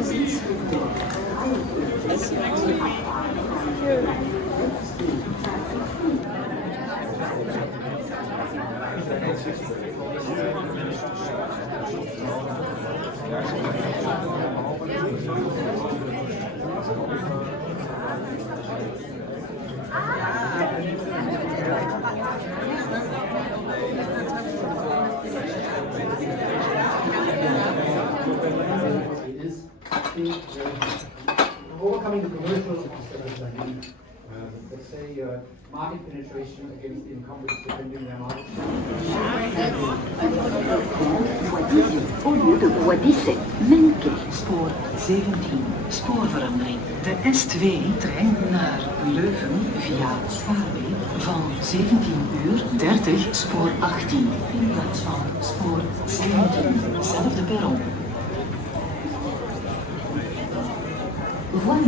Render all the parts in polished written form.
J'hésite. Overcoming the commercial aspect of the let's say market penetration against the incumbents defending their market. Au lieu de voie 17, Menke. Spoor 17, spoorverandering. De S2-trein naar Leuven via Schaarbeek van 17:30 spoor 18 in plaats van spoor 17, zelfde perron. Voie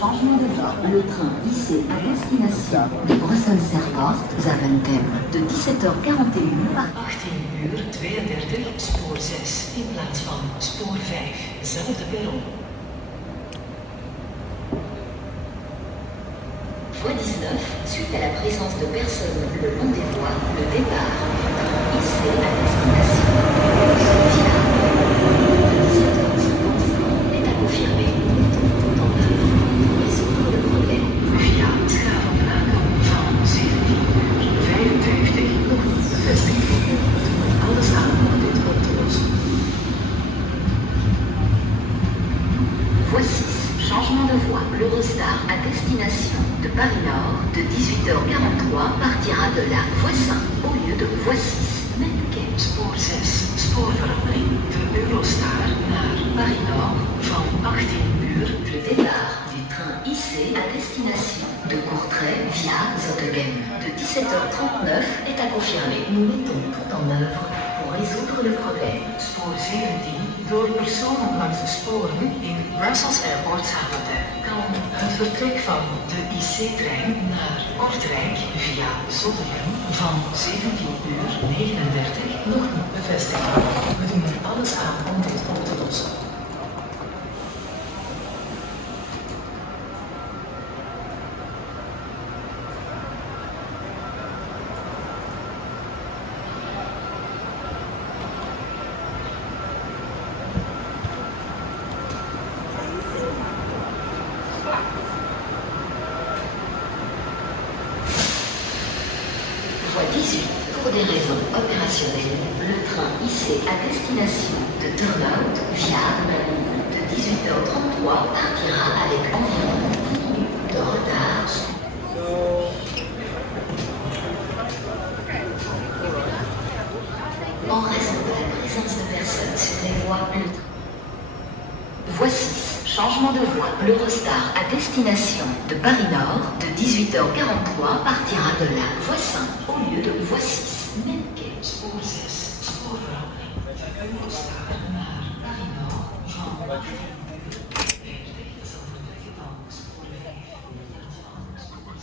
changement de voie. Le train IC à destination de Brussels Airport, Zaventem, de 17h41 par 18:32, spoor 6 in plaats van spoor 5, zelfde perron. Voie 19, suite à la présence de personnes le long des voies, le départ du train IC à destination Sofia, de 17h55 est à confirmer. Via Schavenblaken van 17:55 nog niet bevestigd. We doen alles aan om dit op te lossen. Voici changement de voie. L'Eurostar à destination de Paris Nord de 18h43 partira de la voie 5 au lieu de voie 6. Menke. Spoor 6, spoorverandering. De Eurostar naar Paris Nord van 18:00. Le départ du train IC à destination de Courtrai via Zottegem de 17h39 est à confirmer. Nous mettons tout en œuvre pour résoudre le problème. Spoor 17 door personen langs de sporen in Brussels Airport Zaventem kan het vertrek van de IC-trein naar Kortrijk via Zottegem van 17:39 nog niet bevestigd worden. We doen er alles aan om dit op te lossen. Voie 18. Pour des raisons opérationnelles, le train IC à destination de Turnhout via Arnhem de 18h33 partira avec environ 10 minutes de retard. En raison de la présence de personnes sur les voies, Voici changement de voie. L'Eurostar à destination de Paris Nord de 18h43 partira de la voie 5 au lieu de voie 6. Menke. Spoor 6, spoorverandering. De Eurostar naar Paris Nord van 18:40 zal vertrekken van spoor 5 in plaats van spoor 6.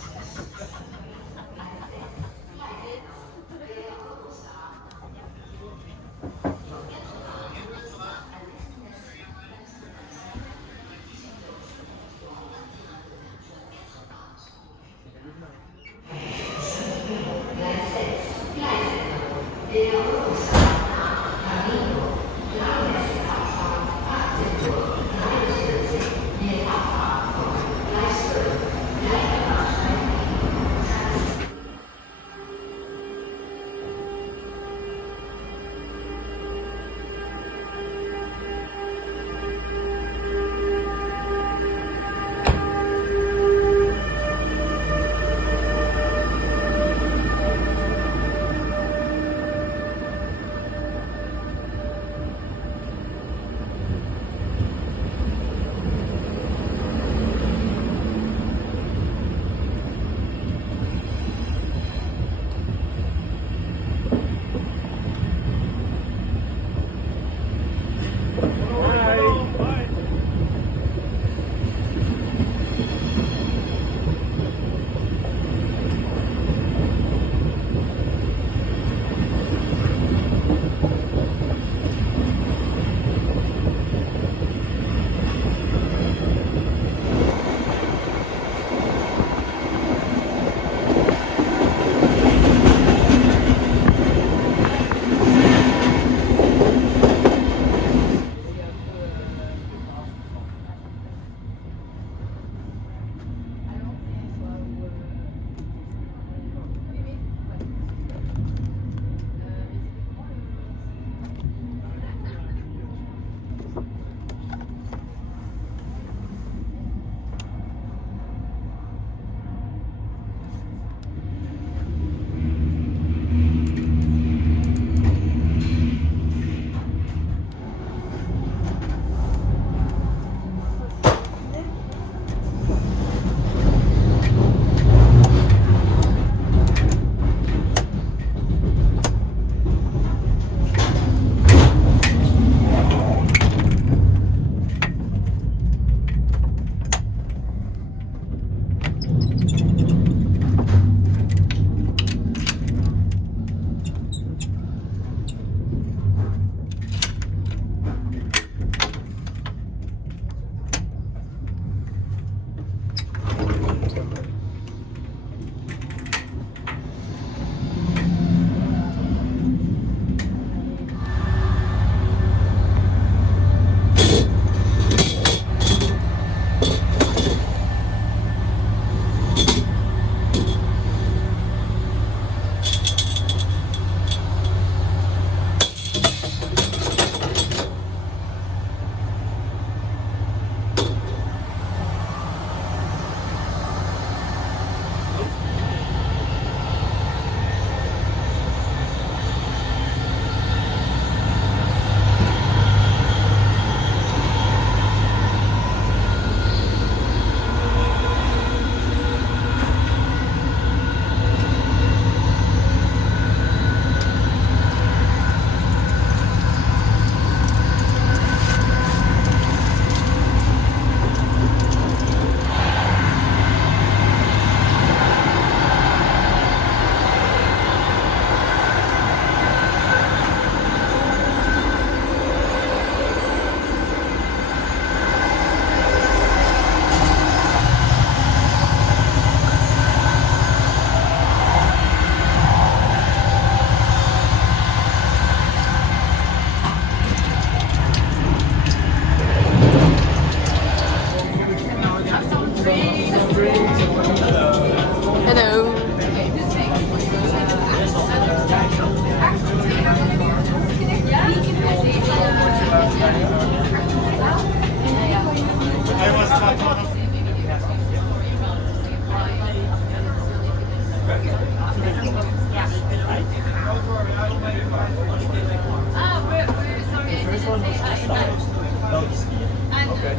Belgisch bier. Oké.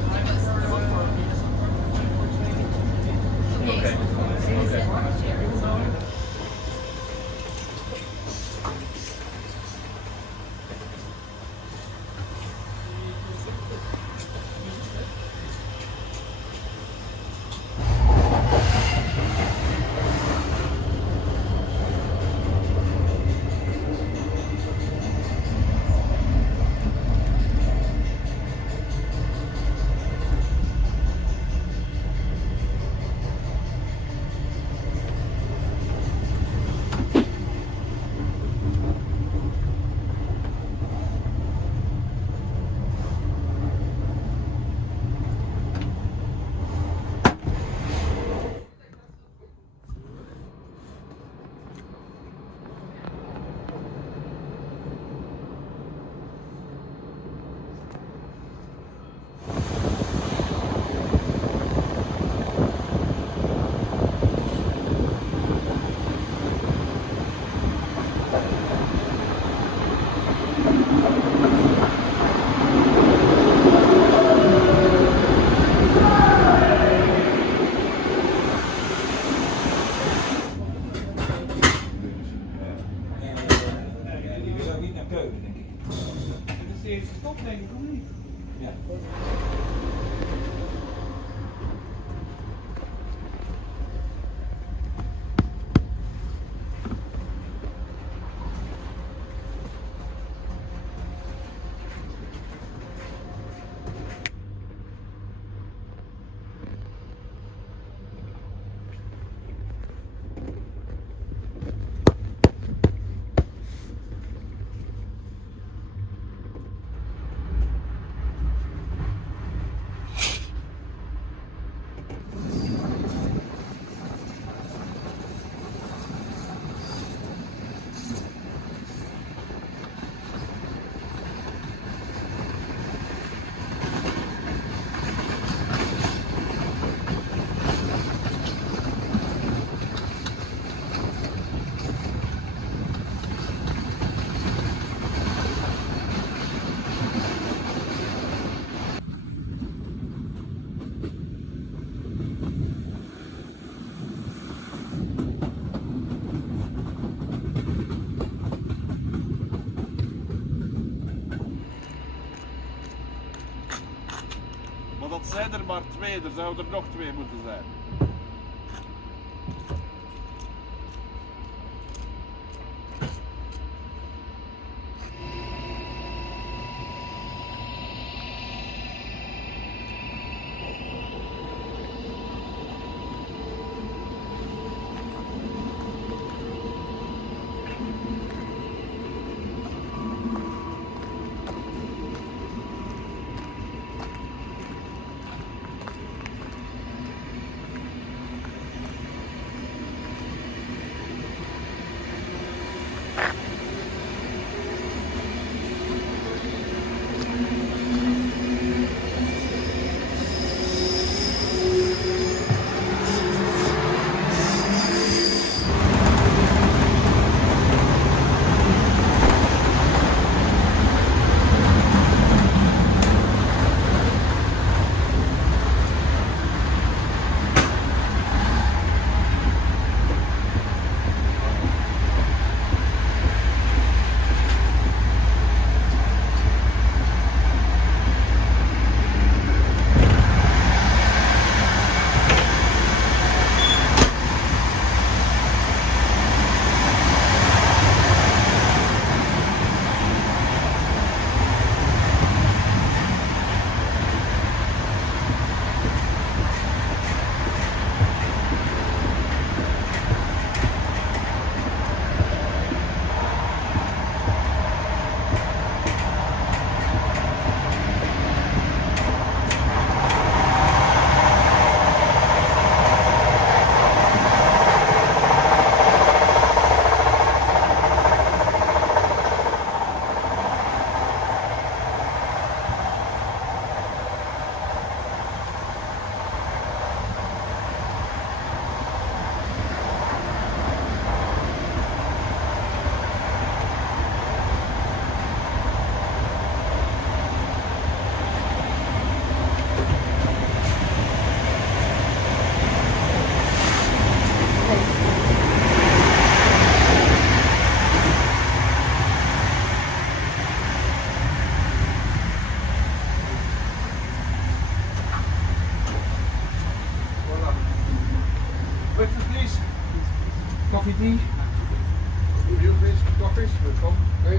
Die wil ook niet naar Keulen, denk ik. Dat is de eerste stop, denk ik, of niet? Ja. Maar dat zijn er maar twee, er zouden er nog twee moeten zijn. niet. Wil je ook eens koffie? Kom. Nee.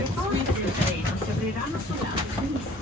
Le porte del treno si apriranno sul lato sinistro.